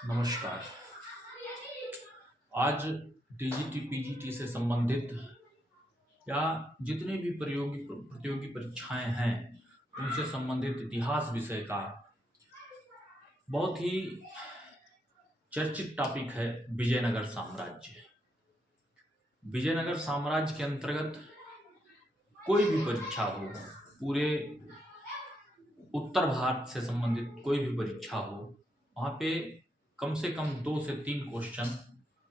नमस्कार। आज TGT PGT से संबंधित या जितने भी प्रतियोगी परीक्षाएं हैं उनसे संबंधित इतिहास विषय का बहुत ही चर्चित टॉपिक है विजयनगर साम्राज्य। विजयनगर साम्राज्य के अंतर्गत कोई भी परीक्षा हो, पूरे उत्तर भारत से संबंधित कोई भी परीक्षा हो, वहाँ पे कम से कम 2 से 3 क्वेश्चन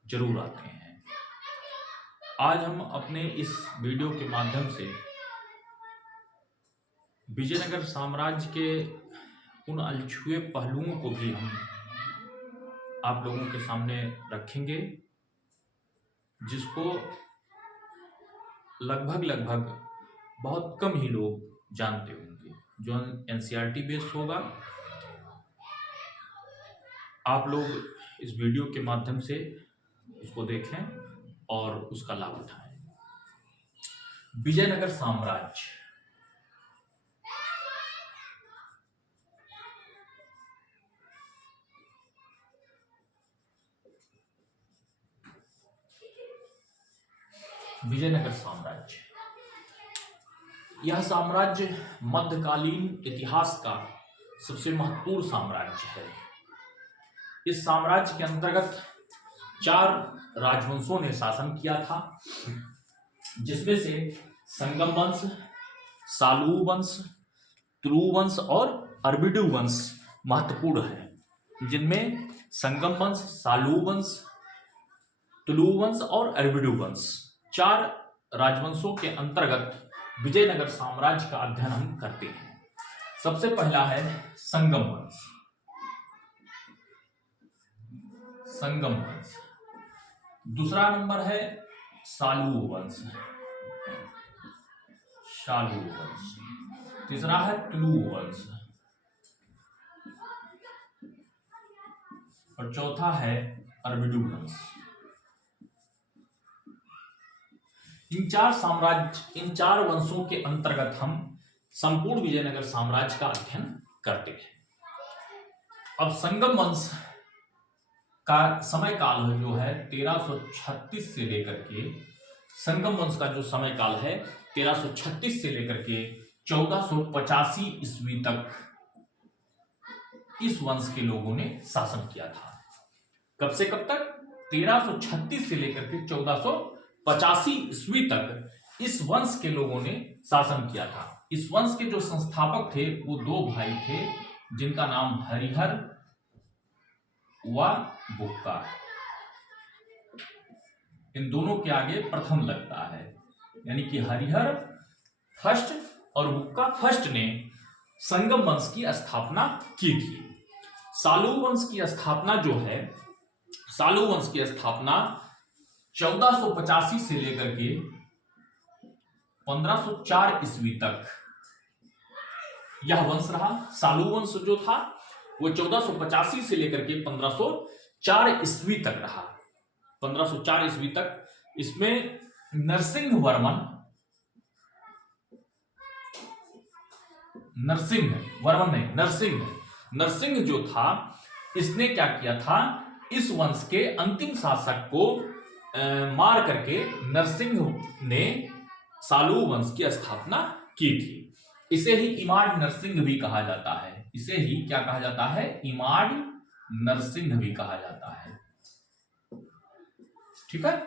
जरूर आते हैं। आज हम अपने इस वीडियो के माध्यम से विजयनगर साम्राज्य के उन अनछुए पहलुओं को भी हम आप लोगों के सामने रखेंगे, जिसको लगभग बहुत कम ही लोग जानते होंगे। जो एनसीईआरटी बेस्ड होगा, आप लोग इस वीडियो के माध्यम से उसको देखें और उसका लाभ उठाएं। विजयनगर साम्राज्य विजयनगर साम्राज्य यह साम्राज्य मध्यकालीन इतिहास का सबसे महत्वपूर्ण साम्राज्य है। इस साम्राज्य के अंतर्गत 4 राजवंशों ने शासन किया था, जिसमें से संगम वंश, सालू वंश, तुलु वंश और अरबिडू वंश महत्वपूर्ण है। जिनमें संगम वंश, सालू वंश, तुलु वंश और अरबिडू वंश 4 राजवंशों के अंतर्गत विजयनगर साम्राज्य का अध्ययन हम करते हैं। सबसे पहला है संगम वंश। संगम वंश। दूसरा नंबर है सालू वंश। शालू वंश। तीसरा है तुलु वंश और चौथा है अरबिडू वंश। इन 4 वंशों के अंतर्गत हम संपूर्ण विजयनगर साम्राज्य का अध्ययन करते हैं। अब संगम वंश का समय काल जो है 1336 से लेकर के संगम वंश का जो समय काल है 1336 से लेकर के 1485 ईस्वी तक इस वंश के लोगों ने शासन किया था। कब से कब तक? 1336 से लेकर के 1485 ईस्वी तक इस वंश के लोगों ने शासन किया था। इस वंश के जो संस्थापक थे वो 2 भाई थे, जिनका नाम हरिहर व बुक्का। इन दोनों के आगे प्रथम लगता है, यानी कि हरिहर फर्स्ट और बुक्का फर्स्ट ने संगम वंश की स्थापना की थी। सालू वंश की स्थापना जो है, सालू वंश की स्थापना 1485 से लेकर के 1504 ईस्वी तक यह वंश रहा। सालू वंश जो था वो 1485 से लेकर के 1504 ईस्वी तक रहा। 1504 ईस्वी तक इसमें नरसिंह जो था, इसने क्या किया था, इस वंश के अंतिम शासक को मार करके नरसिंह ने सालू वंश की स्थापना की थी। इसे ही इमाड नरसिंह भी कहा जाता है। इसे ही क्या कहा जाता है? इमाड नरसिंह भी कहा जाता है। ठीक है।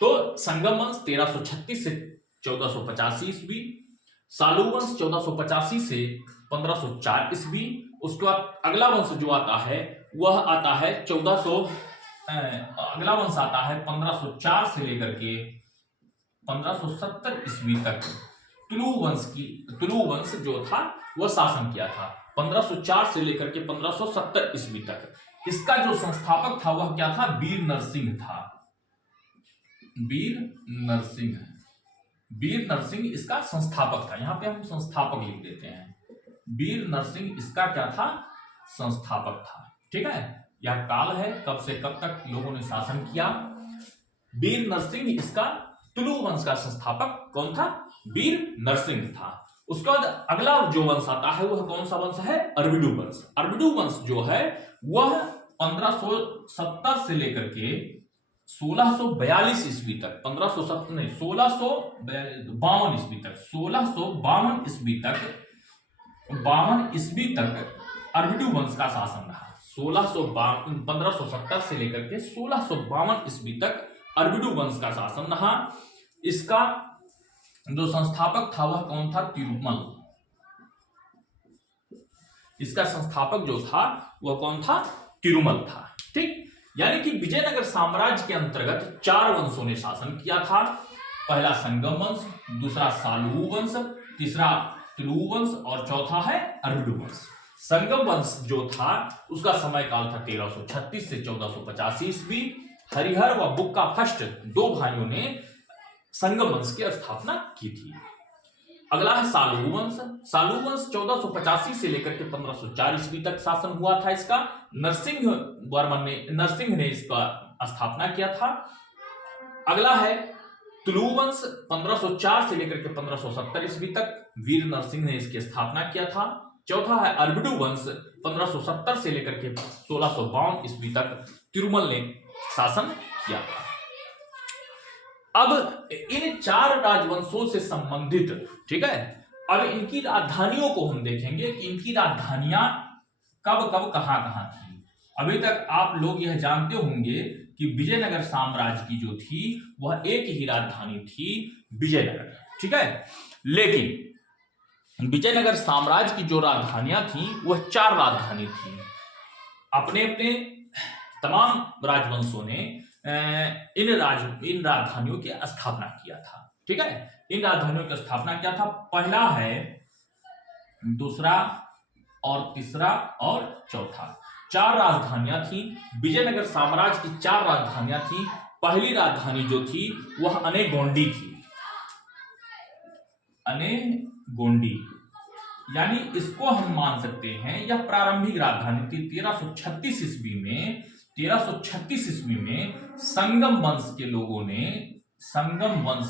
तो संगम वंश 1336 से 1485 ईस्वी, सालू वंश 1485 से 1504 ईस्वी। उसके बाद अगला वंश जो आता है वह आता है 1504 से लेकर के 1570 ईस्वी तक तुलु वंश जो था वह शासन किया था। 1504 से लेकर के 1570 ईस्वी तक इसका जो संस्थापक था वह क्या था? वीर नरसिंह था। वीर नरसिंह इसका संस्थापक था। यहां पे हम संस्थापक लिख देते हैं। वीर नरसिंह इसका क्या था? संस्थापक था। ठीक है। यह काल है कब से कब तक लोगों ने शासन किया। वीर नरसिंह इसका तुलु वंश का संस्थापक कौन था? वीर नरसिंह था। उसके बाद अगला जो वंश आता है वह कौन सा वंश है? अरबिडू वंश। अरबिडू वंश जो है वह 1570 से लेकर के 1642 ईस्वी तक, 1570 नहीं 1652 ईस्वी तक, 1652 ईस्वी तक, 52 ईस्वी तक अरबिडू वंश का शासन रहा। 1570 से लेकर के 1652 ईस्वी तक अरबिडू वंश का शासन रहा। इसका जो संस्थापक था वह कौन था? तिरुमल। इसका संस्थापक जो था वह कौन था? तिरुमल था। ठीक, यानी कि विजयनगर साम्राज्य के अंतर्गत 4 वंशों ने शासन किया था। पहला संगम वंश, दूसरा सालुहु वंश, तीसरा तुलुहु वंश और चौथा है अरबिडू वंश। संगम वंश जो था उसका समय काल था 1336 से 1485 ईस्वी। हरिहर व बुक्का फर्स्ट 2 भाइयों ने संगम वंश की स्थापना की थी। अगला है सालुहु वंश। सालुहु वंश 1485 से लेकर के 1504 ईस्वी तक शासन हुआ था इसका। नरसिंह ने इसका स्थापना किया था। अगला है तुलुहु वंश 1504 से लेकर के 1570 ईस्वी तक वीर नरसिंह ने इसकी स्थापना किया था। चौथा है अरबिडू वंश 1570 से लेकर के 1652 ईस्वी तक तिरुमल ने शासन किया था। अब इन 4 राजवंशों से संबंधित, ठीक है, अब इनकी राजधानियों को हम देखेंगे कि इनकी राजधानियां कब कब कहां कहां थी। अभी तक आप लोग यह जानते होंगे कि विजयनगर साम्राज्य की जो थी वह एक ही राजधानी थी, विजयनगर। ठीक है, लेकिन विजयनगर साम्राज्य की जो राजधानियां थी वह 4 राजधानी थी। अपने अपने तमाम राजवंशों ने इन राजधानियों की स्थापना किया था। ठीक है, इन राजधानियों की स्थापना किया था। पहला है, दूसरा और तीसरा और चौथा, 4 राजधानियां थी। विजयनगर साम्राज्य की 4 राजधानियां थी। पहली राजधानी जो थी वह अनेगोंडी थी। अनेगोंडी यानी इसको हम मान सकते हैं यह प्रारंभिक राजधानी थी। 1336 ईस्वी में संगम वंश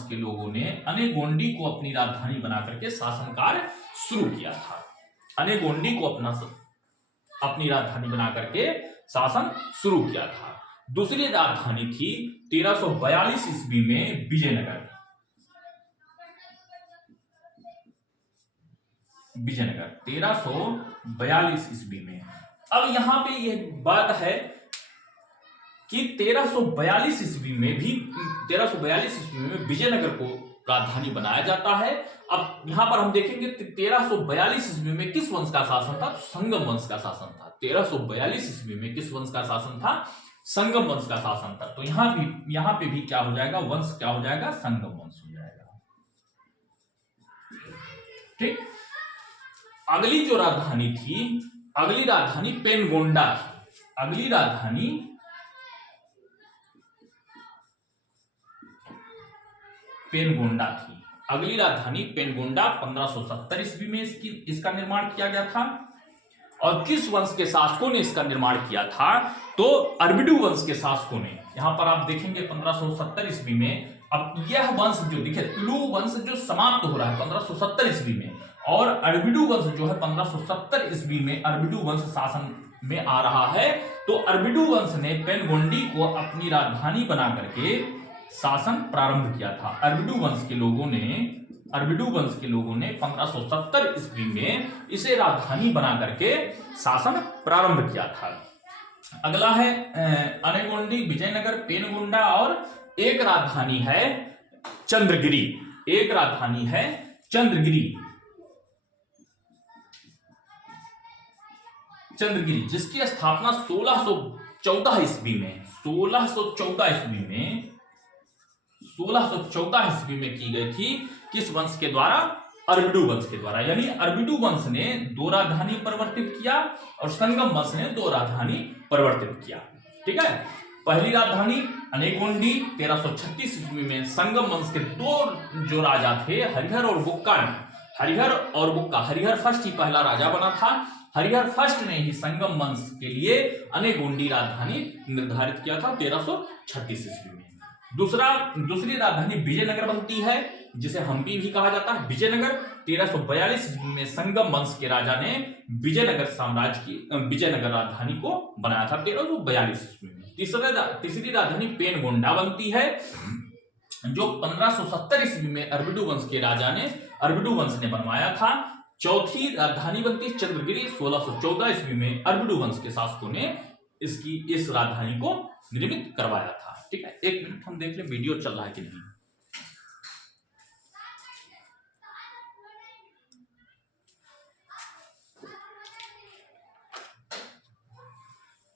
के लोगों ने अनेगोंडी को अपनी राजधानी बनाकर के शासन कार्य शुरू किया था। अनेगोंडी को अपनी राजधानी बनाकर के शासन शुरू किया था। दूसरी राजधानी थी 1342 ईस्वी में विजयनगर। 1342 ईस्वी में। अब यहां पे यह बात है कि 1342 ईस्वी में विजयनगर को राजधानी बनाया जाता है। अब यहां पर हम देखेंगे 1342 ईस्वी में किस वंश का शासन था? संगम वंश का शासन था। 1342 ईस्वी में किस वंश का शासन था? संगम वंश का शासन था। तो यहां पे भी क्या हो जाएगा? वंश क्या हो जाएगा? संगम वंश हो जाएगा। ठीक, अगली जो राजधानी थी, अगली राजधानी पेनगोंडा थी। अगली राजधानी पेनगोंडा 1570 ईस्वी में इसका निर्माण किया गया था। और किस वंश के शासकों ने इसका निर्माण किया था? तो अरबिडू वंश के शासकों ने। यहां पर आप देखेंगे 1570 ईस्वी में। अब यह वंश जो दिखे, तुलुहु वंश जो समाप्त हो रहा है 1570 ईस्वी में, और अरबिडू वंश जो है 1570 ईस्वी में अरबिडू वंश शासन में आ रहा है। तो अरबिडू वंश ने पेनगोंडी को अपनी राजधानी बना करके शासन प्रारंभ किया था। अरबिडू वंश के लोगों ने 1570 ईस्वी में इसे राजधानी बना करके शासन प्रारंभ किया था। अगला है अनेगोंडी, विजयनगर, पेनगोंडा और एक राजधानी है चंद्रगिरी, जिसकी स्थापना 1614 ईस्वी में की गई थी। किस वंश के द्वारा? अरबिडू वंश के द्वारा। यानी अरबिडू वंश ने 2 राजधानी परिवर्तित किया और संगम वंश ने 2 राजधानी परिवर्तित किया। ठीक है, पहली राजधानी अनेगोंडी 1336 ईस्वी में संगम वंश के 2 जो राजा थे, हरिहर और बुक्का। हरिहर फर्स्ट ही पहला राजा बना था। हरिहर फर्स्ट ने ही संगम वंश के लिए अनेगोंडी राजधानी निर्धारित किया था 1336 ईस्वी में। दूसरी राजधानी विजयनगर बनती है, जिसे हम्पी भी कहा जाता है। विजयनगर 1342 में संगम वंश के राजा ने विजयनगर राजधानी को बनाया था 1342 ईस्वी में। तीसरी राजधानी पेनगोंडा बनती है, जो 1570 ईस्वी में अरबिडू वंश ने बनवाया था। चौथी राजधानी बनती है चंद्रगिरी, 1614 ईस्वी में अरबिडू वंश के शासकों ने इस राजधानी को निर्मित करवाया था। ठीक है, 1 मिनट हम देख लें वीडियो चल रहा है कि नहीं।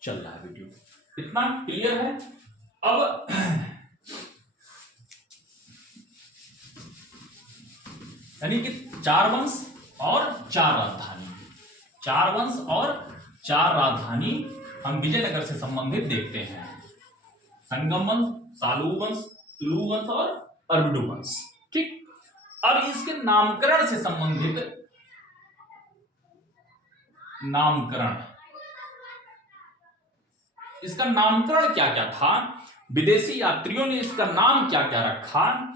चल रहा है वीडियो, इतना क्लियर है। अब यानी कि 4 वंश और 4 राजधानी हम विजयनगर से संबंधित देखते हैं। संगम वंश, सालू वंश, तुलु वंश और अरबिडू वंश। ठीक, अब इसके नामकरण से संबंधित इसका नामकरण क्या क्या था, विदेशी यात्रियों ने इसका नाम क्या क्या रखा,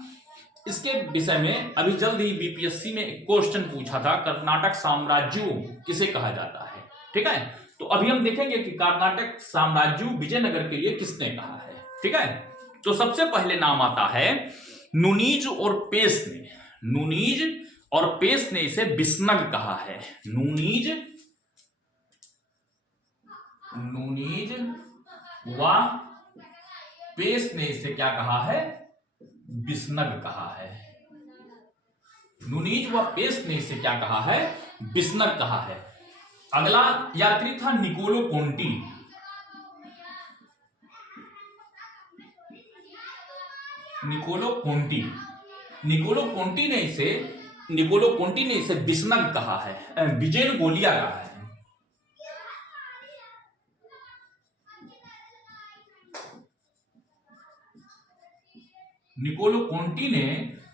इसके विषय में अभी जल्द ही बीपीएससी में एक क्वेश्चन पूछा था, कर्नाटक साम्राज्य किसे कहा जाता है। ठीक है, तो अभी हम देखेंगे कि कर्नाटक साम्राज्य विजयनगर के लिए किसने कहा है। ठीक है, तो सबसे पहले नाम आता है नुनीज और पेस ने इसे बिस्नग कहा है। नुनीज व पेस ने इसे क्या कहा है, बिस्नग कहा है। नुनीज व पेस ने इसे क्या कहा है, बिस्नग कहा है। अगला यात्री था निकोलो कोंटी। निकोलो कोंटी ने इसे बिस्नग कहा है, विजयन गोलिया कहा है। निकोलो कोंटी ने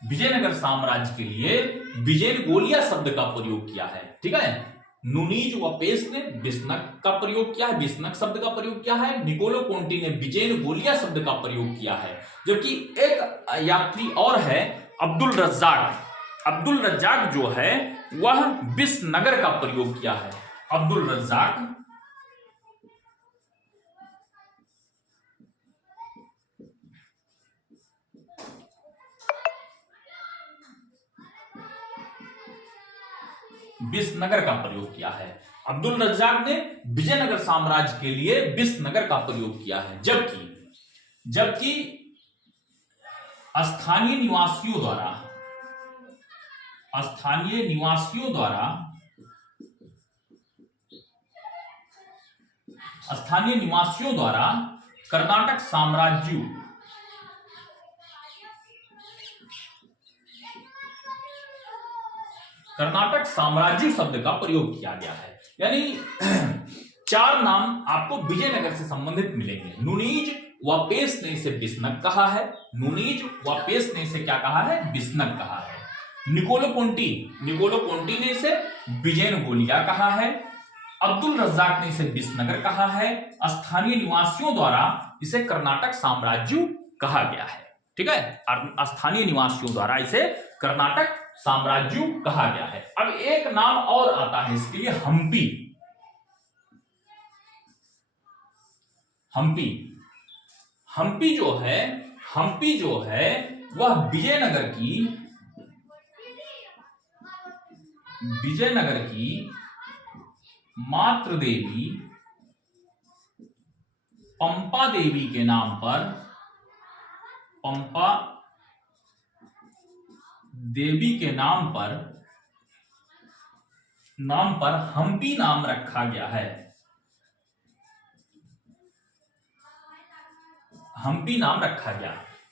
विजयनगर साम्राज्य के लिए विजयन गोलिया शब्द का प्रयोग किया है। ठीक है, नुनीज व पेस ने बिस्नग का प्रयोग किया है, बिस्नग शब्द का प्रयोग किया है। निकोलो कोंटी ने विजयन गोलिया शब्द का प्रयोग किया है। जबकि एक यात्री और है अब्दुल रज्जाक जो है वह बिस्नगर का प्रयोग किया है। अब्दुल रज्जाक बिस्नगर का प्रयोग किया है। अब्दुल रज्जाक ने विजयनगर साम्राज्य के लिए बिस्नगर का प्रयोग किया है। जबकि स्थानीय निवासियों द्वारा कर्नाटक साम्राज्य शब्द का प्रयोग किया गया है। यानी 4 नाम आपको विजयनगर से संबंधित मिलेंगे। नुनीज व पेस ने इसे बिस्नग कहा है। क्या कहा है, बिस्नग कहा है। निकोलो कोंटी ने इसे विजयन गोलिया कहा है। अब्दुल रज्जाक ने इसे बिस्नगर कहा है। स्थानीय निवासियों द्वारा इसे कर्नाटक साम्राज्य कहा गया है। ठीक है, स्थानीय निवासियों द्वारा इसे कर्नाटक साम्राज्य कहा गया है। अब एक नाम और आता है इसके लिए, हम्पी जो है वह विजयनगर की मातृ देवी पंपा देवी के नाम पर हम्पी नाम रखा गया है।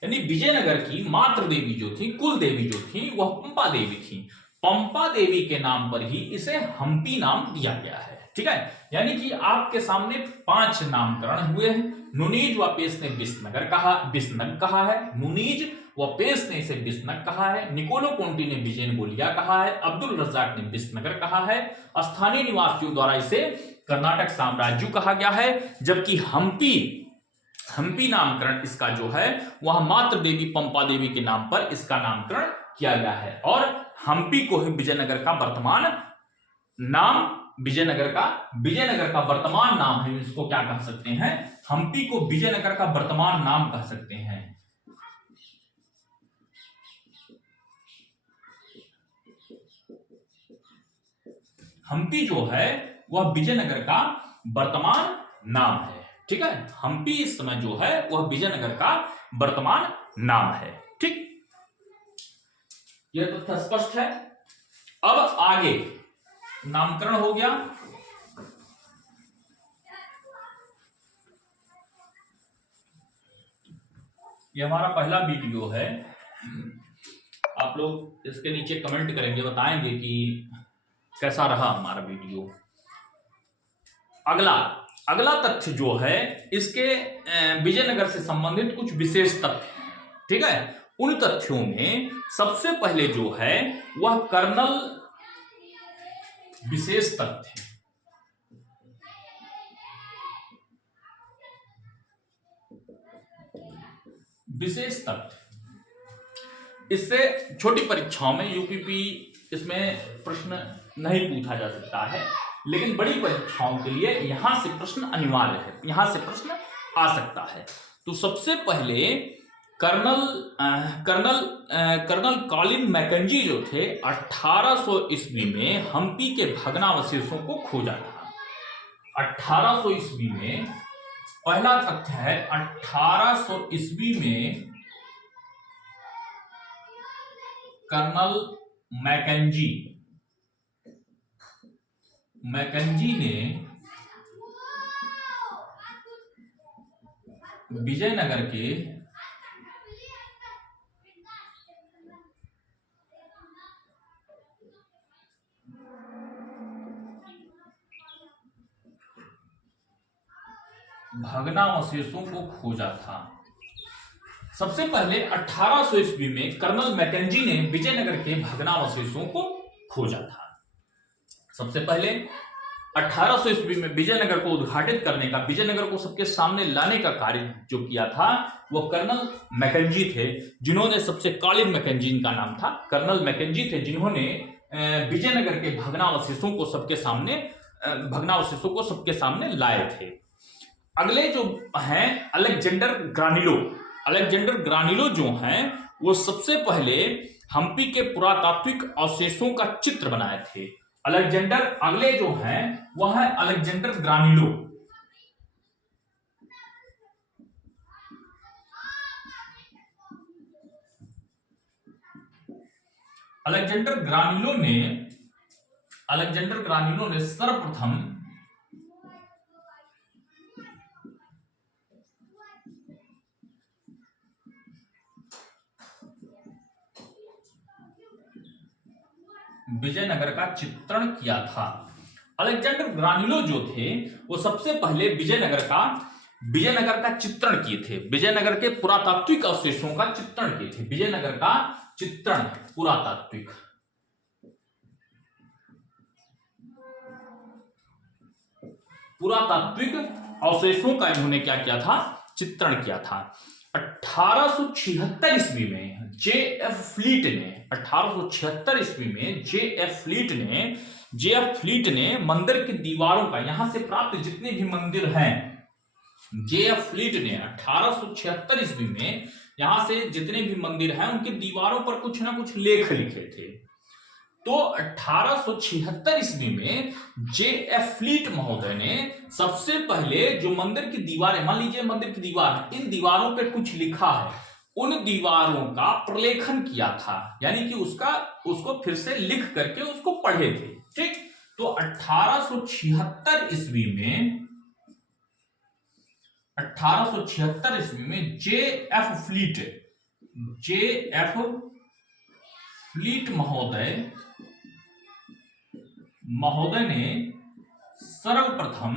यानी विजयनगर की मातृ देवी जो थी, कुल देवी जो थी, वह पंपा देवी थी। पंपा देवी के नाम पर ही इसे हम्पी नाम दिया गया है। ठीक है, यानी कि आपके सामने 5 नामकरण हुए हैं। नुनीज व पेस ने बिस्नग कहा है। नुनीज व पेस ने इसे बिस्नग कहा है। निकोलो कोंटी ने विजयन गोलिया कहा है। अब्दुल रज्जाक ने बिस्नगर कहा है। स्थानीय निवासियों द्वारा इसे कर्नाटक साम्राज्य कहा गया है। जबकि हम्पी नामकरण इसका जो है वह मातृ देवी पंपा देवी के नाम पर इसका नामकरण किया गया है। और हम्पी को ही विजयनगर का वर्तमान नाम, विजयनगर का वर्तमान नाम है, इसको क्या कह सकते हैं, हम्पी को विजयनगर का वर्तमान नाम कह सकते हैं। हम्पी जो है वह विजयनगर का वर्तमान नाम है। ठीक है, हम्पी इस समय जो है वह विजयनगर का वर्तमान नाम है। ठीक, यह तथ्य स्पष्ट है। अब आगे नामकरण हो गया। यह हमारा पहला वीडियो है। आप लोग इसके नीचे कमेंट करेंगे, बताएंगे कि कैसा रहा हमारा वीडियो। अगला तथ्य जो है इसके विजयनगर से संबंधित कुछ विशेष तथ्य हैं। ठीक है, उन तथ्यों में सबसे पहले जो है वह कर्नल विशेष तथ्य। विशेष तथ्य, इससे छोटी परीक्षाओं में यूपीपी इसमें प्रश्न नहीं पूछा जा सकता है, लेकिन बड़ी परीक्षाओं के लिए यहां से प्रश्न अनिवार्य है, यहां से प्रश्न आ सकता है। तो सबसे पहले कर्नल कॉलिन मैकेंजी जो थे 1800 ईस्वी में हम्पी के भग्नावशेषों को खोजा था। 1800 ईस्वी में, पहला तथ्य है 1800 ईस्वी में कर्नल मैकेंजी ने विजयनगर के भग्नावशेषों को खोजा था। सबसे पहले 1800 ईस्वी में कर्नल मैकेंजी ने विजयनगर के भग्नावशेषों को खोजा था। सबसे पहले 1800 ईस्वी में विजयनगर को उद्घाटित करने का, विजयनगर को सबके सामने लाने का कार्य जो किया था वो कर्नल मैकेंजी थे, जिन्होंने सबसे, कॉलिन मैकेंजी का नाम था, कर्नल मैकेंजी थे जिन्होंने विजयनगर के भग्नावशेषों को सबके सामने लाए थे। अगले जो हैं अलेक्जेंडर ग्रानिलो जो हैं वो सबसे पहले हम्पी के पुरातात्विक अवशेषों का चित्र बनाए थे। अगले जो हैं वह है अलेक्जेंडर ग्रानिलो। अलेक्जेंडर ग्रानिलो ने सर्वप्रथम विजयनगर का चित्रण किया था। अलेक्जेंडर ग्रानिलो जो थे वो सबसे पहले विजयनगर का चित्रण किए थे, विजयनगर के पुरातात्विक अवशेषों का चित्रण किए थे। विजयनगर का चित्रण, पुरातात्विक अवशेषों का इन्होंने क्या किया था, चित्रण किया था। 1876 ईस्वी में जे.एफ. फ्लीट ने मंदिर की दीवारों का, यहां से प्राप्त जितने भी मंदिर हैं, जे.एफ. फ्लीट ने 1876 ईस्वी में यहां से जितने भी मंदिर हैं उनकी दीवारों पर कुछ ना कुछ लेख लिखे थे। तो 1876 ईस्वी में जे.एफ. फ्लीट महोदय ने सबसे पहले जो मंदिर की दीवारें, मान लीजिए मंदिर की दीवार, इन दीवारों पे कुछ लिखा है, उन दीवारों का प्रलेखन किया था, यानी कि उसको फिर से लिख करके उसको पढ़े थे। ठीक, तो 1876 ईस्वी में जे.एफ. फ्लीट महोदय ने सर्वप्रथम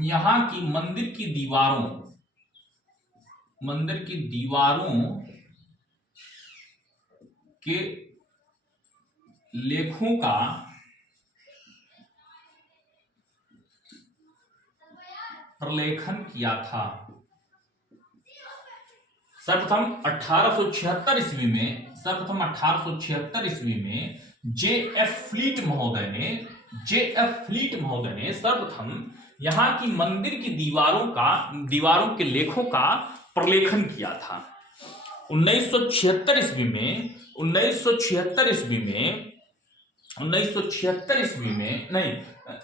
यहां की मंदिर की दीवारों के लेखों का प्रलेखन किया था। सर्वप्रथम 1876 ईस्वी में जे.एफ. फ्लीट महोदय ने सर्वप्रथम यहां की मंदिर की दीवारों के लेखों का प्रलेखन किया था। 1976 ईस्वी में नहीं,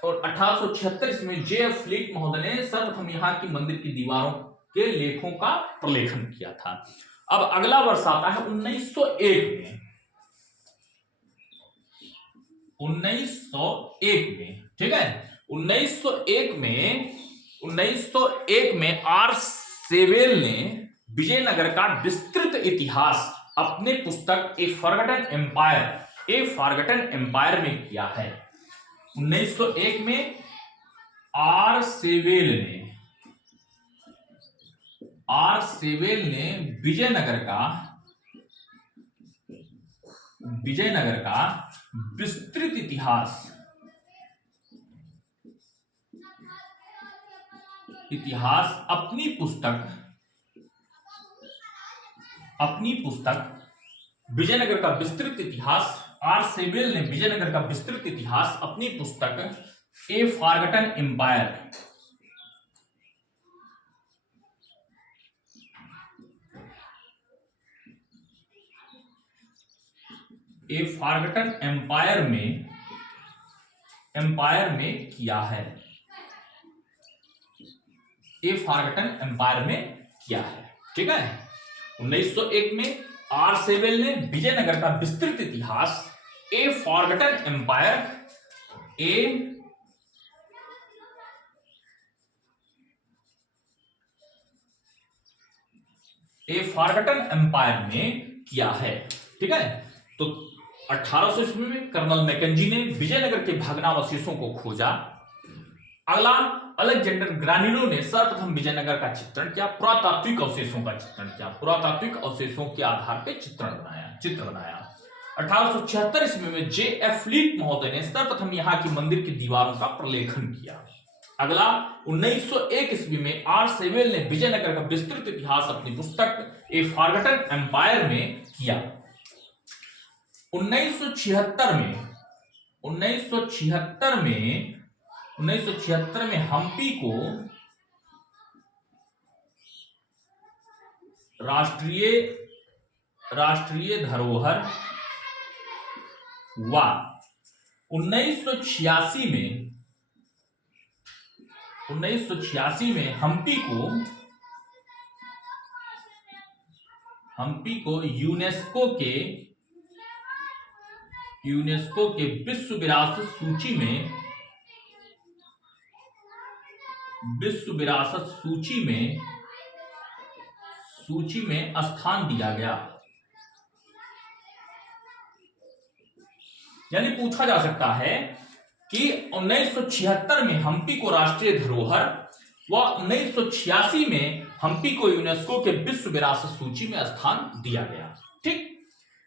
और 1876 ईस्वी में जे.एफ. फ्लीट महोदय ने सर्वप्रथम यहाँ की मंदिर की दीवारों के लेखों का प्रलेखन किया था। अब अगला वर्ष आता है 1901 में। 1901 में, ठीक है, 1901 में आर सेवेल ने विजयनगर का विस्तृत इतिहास अपने पुस्तक ए फॉरगटन एम्पायर में किया है। 1901 में आर सेवेल ने विजयनगर का विस्तृत इतिहास अपनी पुस्तक विजयनगर का विस्तृत इतिहास, आर सेवेल ने विजयनगर का विस्तृत इतिहास अपनी पुस्तक ए फॉरगटन एम्पायर में किया है। ठीक है। 1901 में आर सेवेल ने विजयनगर का विस्तृत इतिहास ए फॉरगटन एम्पायर में किया है। ठीक है। तो 1800 ईस्वी में कर्नल मैकेंजी ने विजयनगर के भग्नावशेषों को खोजा। अगला, अलेक्जेंडर ग्रानिलो ने सर्वप्रथम विजयनगर का चित्रण किया, पुरातात्विक अवशेषों के आधार पर चित्र बनाया। 1876 ईस्वी में जे.एफ. फ्लीट महोदय ने सर्वप्रथम यहाँ की मंदिर की दीवारों का प्रलेखन किया। अगला, 1901 ईस्वी में आर सेवेल ने विजयनगर का विस्तृत इतिहास अपनी पुस्तक ए फॉरगटन एम्पायर में किया। 1976 में हम्पी को राष्ट्रीय धरोहर हुआ। 1986 में हम्पी को यूनेस्को के विश्व विरासत सूची में स्थान दिया गया। यानी पूछा जा सकता है कि 1976 में हम्पी को राष्ट्रीय धरोहर व 1986 में हम्पी को यूनेस्को के विश्व विरासत सूची में स्थान दिया गया। ठीक,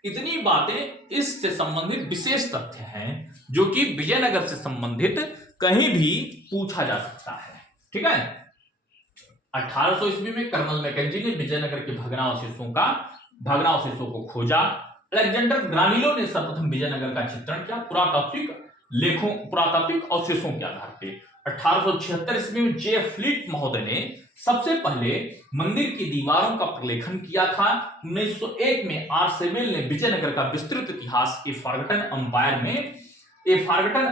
इतनी बातें इससे संबंधित विशेष तथ्य हैं जो कि विजयनगर से संबंधित कहीं भी पूछा जा सकता है। ठीक है। 1800 ईस्वी में कर्नल मैकेंजी ने विजयनगर के भग्नावशेषों को खोजा। अलेक्जेंडर ग्रानिलो ने सर्वप्रथम विजयनगर का चित्रण किया, पुरातात्विक अवशेषों के आधार पर। 1876 ईस्वी में जे.एफ. फ्लीट महोदय ने सबसे पहले मंदिर की दीवारों का प्रलेखन किया था। 1901 में आर सेवेल ने विजयनगर का विस्तृत इतिहास ए फॉरगटन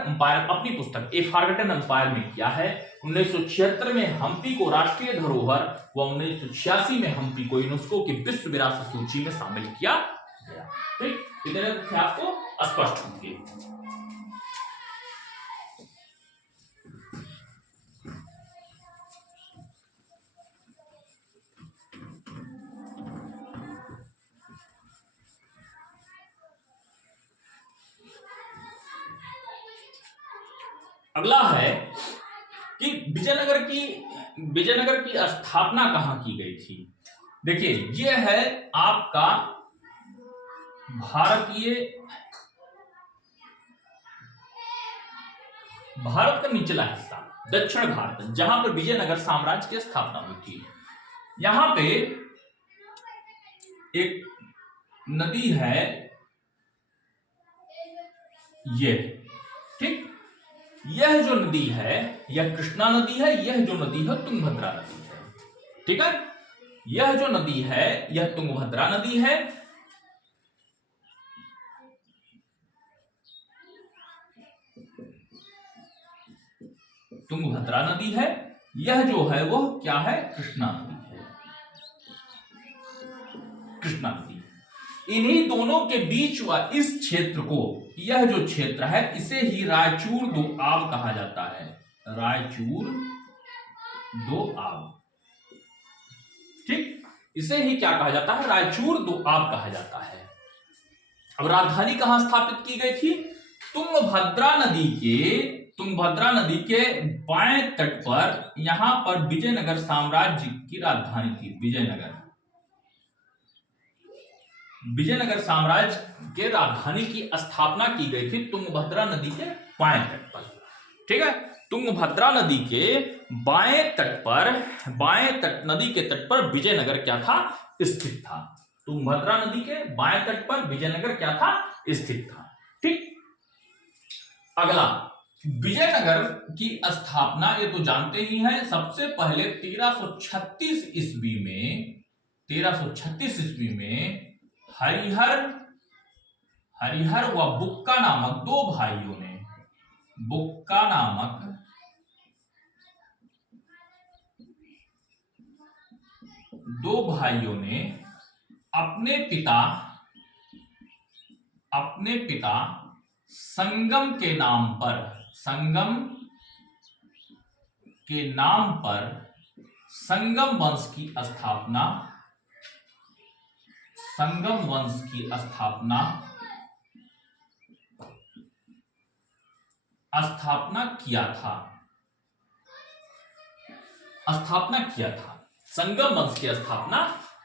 एम्पायर अपनी पुस्तक ए फॉरगटन एम्पायर में किया है। 1976 में हम्पी को राष्ट्रीय धरोहर व 1986 में हम्पी को यूनेस्को की विश्व विरासत सूची में शामिल किया गया। ठीक, इतने तथ्य आपको स्पष्ट होंगे। अगला है कि विजयनगर की स्थापना कहां की गई थी। देखिए, यह है आपका भारत का निचला हिस्सा। दक्षिण भारत, जहां पर विजयनगर साम्राज्य की स्थापना हुई थी। यहां पे एक नदी है ये, ठीक, यह जो नदी है यह कृष्णा नदी है, यह जो नदी है तुंगभद्रा नदी है, ठीक है। यह जो नदी है यह तुंगभद्रा नदी है, तुंगभद्रा नदी है। यह जो है वह क्या है, कृष्णा नदी है, कृष्णा नदी। इन्हीं दोनों के बीच व इस क्षेत्र को, यह जो क्षेत्र है इसे ही रायचूर दोआब कहा जाता है, रायचूर दोआब, ठीक, इसे ही क्या कहा जाता है, रायचूर दोआब कहा जाता है। अब राजधानी कहां स्थापित की गई थी, तुंगभद्रा नदी के बाएं तट पर, यहां पर विजयनगर साम्राज्य की राजधानी थी, विजयनगर साम्राज्य के राजधानी की स्थापना की गई थी तुंगभद्रा नदी के बाएं तट पर, ठीक है। तुंगभद्रा नदी के बाएं तट पर, नदी के तट पर विजयनगर क्या था, स्थित था। तुंगभद्रा नदी के बाएं तट पर विजयनगर क्या था, स्थित था, ठीक। अगला, विजयनगर की स्थापना ये तो जानते ही हैं, सबसे पहले 1336 ईस्वी में हरिहर व बुक्का नामक दो भाइयों ने अपने पिता संगम के नाम पर संगम वंश की स्थापना किया था। संगम वंश की स्थापना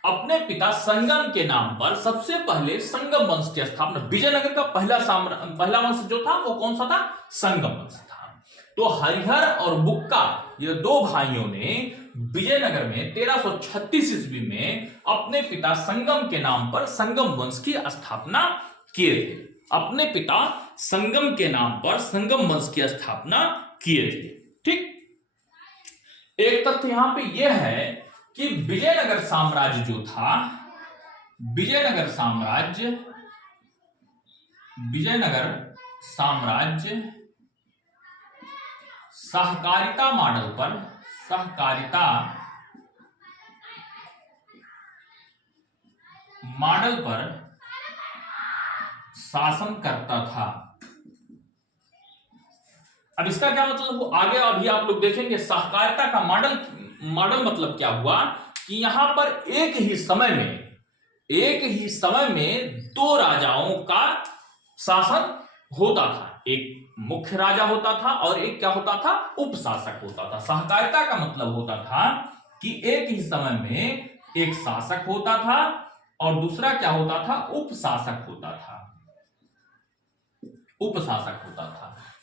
अपने पिता संगम के नाम पर, सबसे पहले संगम वंश की स्थापना, विजयनगर का पहला वंश जो था वो कौन सा था, संगम वंश था। तो हरिहर और बुक्का ये दो भाइयों ने विजयनगर में 1336 ईस्वी में अपने पिता संगम के नाम पर संगम वंश की स्थापना किए थे। अपने पिता संगम के नाम पर संगम वंश की स्थापना किए थे, ठीक। एक तथ्य यहां पे यह है कि विजयनगर साम्राज्य जो था, विजयनगर साम्राज्य सहकारिता मॉडल पर शासन करता था। अब इसका क्या मतलब वो आगे अभी आप लोग देखेंगे। सहकारिता का मॉडल मतलब क्या हुआ कि यहां पर एक ही समय में दो राजाओं का शासन होता था। एक मुख्य राजा होता था और एक क्या होता था, उपशासक होता था। सहकारिता का मतलब होता था कि एक ही समय में एक शासक होता था और दूसरा क्या होता था, उपशासक होता था।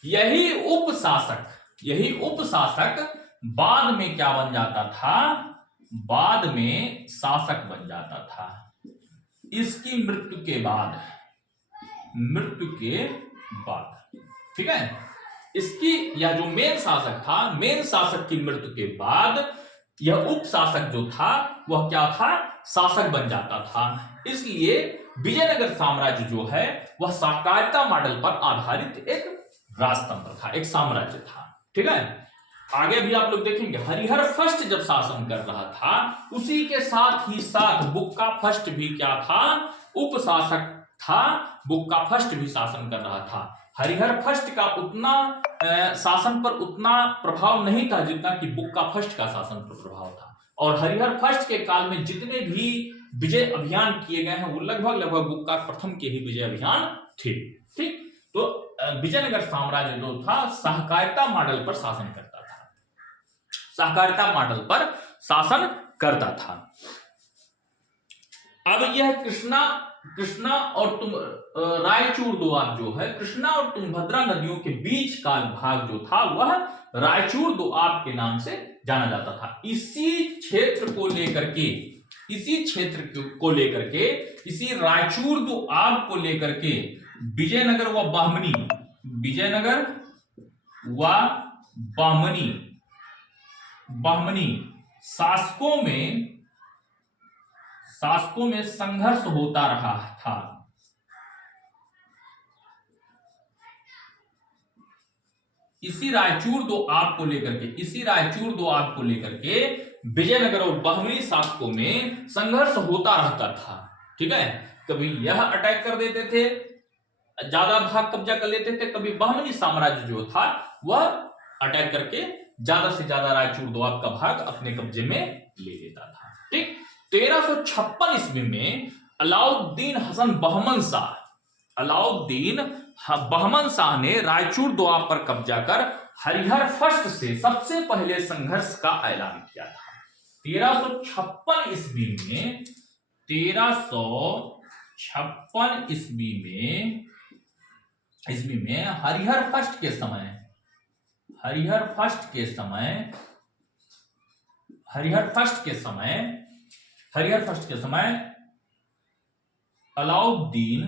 यही उपशासक बाद में क्या बन जाता था, बाद में शासक बन जाता था। इसकी मृत्यु के बाद, ठीक है। इसकी यह जो मेन शासक की मृत्यु के बाद यह उपशासक जो था वह क्या था, शासक बन जाता था। इसलिए विजयनगर साम्राज्य जो है वह सहकारिता मॉडल पर आधारित एक राजतंत्र था, एक साम्राज्य था, ठीक है। आगे भी आप लोग देखेंगे हरिहर फर्स्ट जब शासन कर रहा था, उसी के साथ ही साथ बुक्का फर्स्ट भी क्या था, उपशासक था। बुक्का फर्स्ट भी शासन कर रहा था। हरिहर फर्स्ट का उतना शासन पर उतना प्रभाव नहीं था जितना कि बुक्का फर्स्ट का शासन पर प्रभाव था। और हरिहर फर्स्ट के काल में जितने भी विजय अभियान किए गए हैं वो लगभग बुक्का प्रथम के ही विजय अभियान थे, ठीक। तो विजयनगर साम्राज्य जो था सहकारिता मॉडल पर शासन करता था। अब यह कृष्णा कृष्णा और तुम रायचूर दोआब जो है, कृष्णा और तुंगभद्रा नदियों के बीच का भाग जो था वह रायचूर दोआब के नाम से जाना जाता था। इसी क्षेत्र को लेकर के, इसी रायचूर दोआब को लेकर के विजयनगर व बाहमनी शासकों में संघर्ष होता रहा था। इसी रायचूर दोआब को लेकर के विजयनगर और बाहमनी शासकों में संघर्ष होता रहता था। ठीक है, कभी यह अटैक कर देते थे, ज्यादा भाग कब्जा कर लेते थे, कभी बाहमनी साम्राज्य जो था वह अटैक करके ज्यादा से ज्यादा रायचूर दोआब का भाग अपने कब्जे में ले लेता था। ठीक, 1356 ईस्वी में अलाउद्दीन बहमन शाह ने रायचूर दोआब पर कब्जा कर हरिहर फर्स्ट से सबसे पहले संघर्ष का ऐलान किया था। 1356 ईस्वी में हरिहर फर्स्ट के समय अलाउद्दीन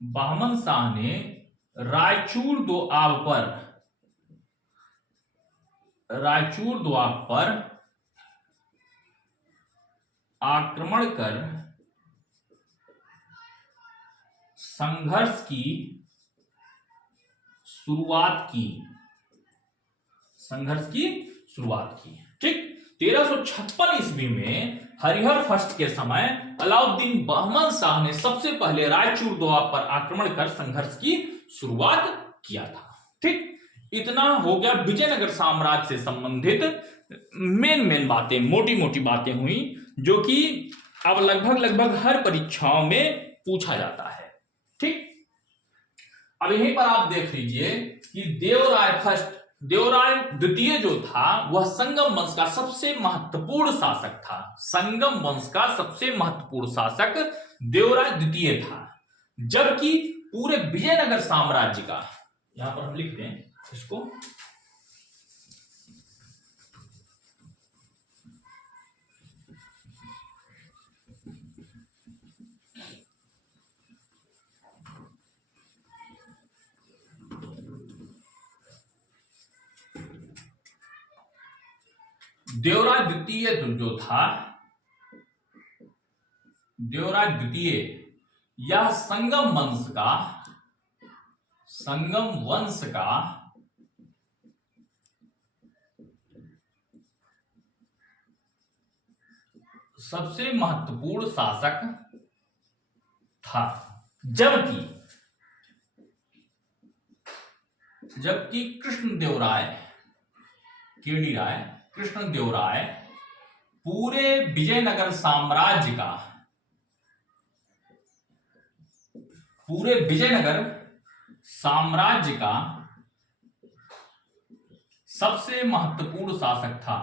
बहमन शाह ने रायचूर दोआब पर आक्रमण कर संघर्ष की शुरुआत की। ठीक, 1356 ईस्वी में हरिहर फर्स्ट के समय अलाउद्दीन बहमन शाह ने सबसे पहले रायचूर दोआब पर आक्रमण कर संघर्ष की शुरुआत किया था। ठीक, इतना हो गया विजयनगर साम्राज्य से संबंधित मेन बातें, मोटी बातें हुई जो कि अब लगभग हर परीक्षाओं में पूछा जाता है। ठीक, अब यहीं पर आप देख लीजिए कि देवराय द्वितीय जो था वह संगम वंश का सबसे महत्वपूर्ण शासक देवराय द्वितीय था, जबकि पूरे विजयनगर साम्राज्य का, यहां पर हम लिख दें इसको, देवराय द्वितीय यह संगम वंश का सबसे महत्वपूर्ण शासक था, जबकि कृष्णदेवराय पूरे विजयनगर साम्राज्य का सबसे महत्वपूर्ण शासक था।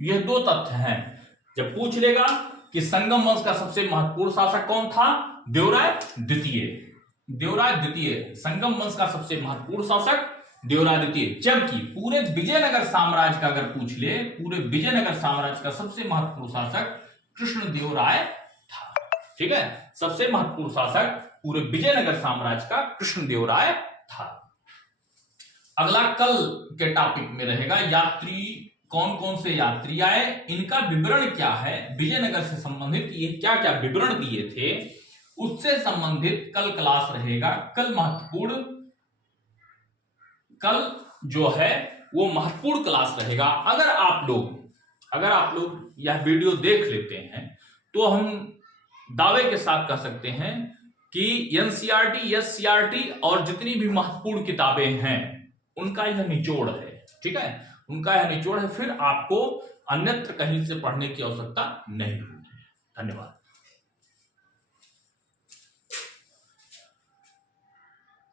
यह दो तथ्य हैं। जब पूछ लेगा कि संगम वंश का सबसे महत्वपूर्ण शासक कौन था, देवराय द्वितीय, संगम वंश का सबसे महत्वपूर्ण शासक देवराय द्वितीय, जबकि पूरे विजयनगर साम्राज्य का अगर पूछ ले, पूरे विजयनगर साम्राज्य का सबसे महत्वपूर्ण शासक कृष्णदेवराय था। ठीक है, सबसे महत्वपूर्ण शासक पूरे विजयनगर साम्राज्य का कृष्णदेवराय था। अगला कल के टॉपिक में रहेगा यात्री, कौन कौन से यात्री आए, इनका विवरण क्या है, विजयनगर से संबंधित ये क्या क्या विवरण दिए थे, उससे संबंधित कल क्लास रहेगा। कल जो है वो महत्वपूर्ण क्लास रहेगा। अगर आप लोग यह वीडियो देख लेते हैं तो हम दावे के साथ कह सकते हैं कि एनसीईआरटी, एससीईआरटी और जितनी भी महत्वपूर्ण किताबें हैं उनका यह निचोड़ है। ठीक है, उनका यह निचोड़ है, फिर आपको अन्यत्र कहीं से पढ़ने की आवश्यकता नहीं होगी। धन्यवाद।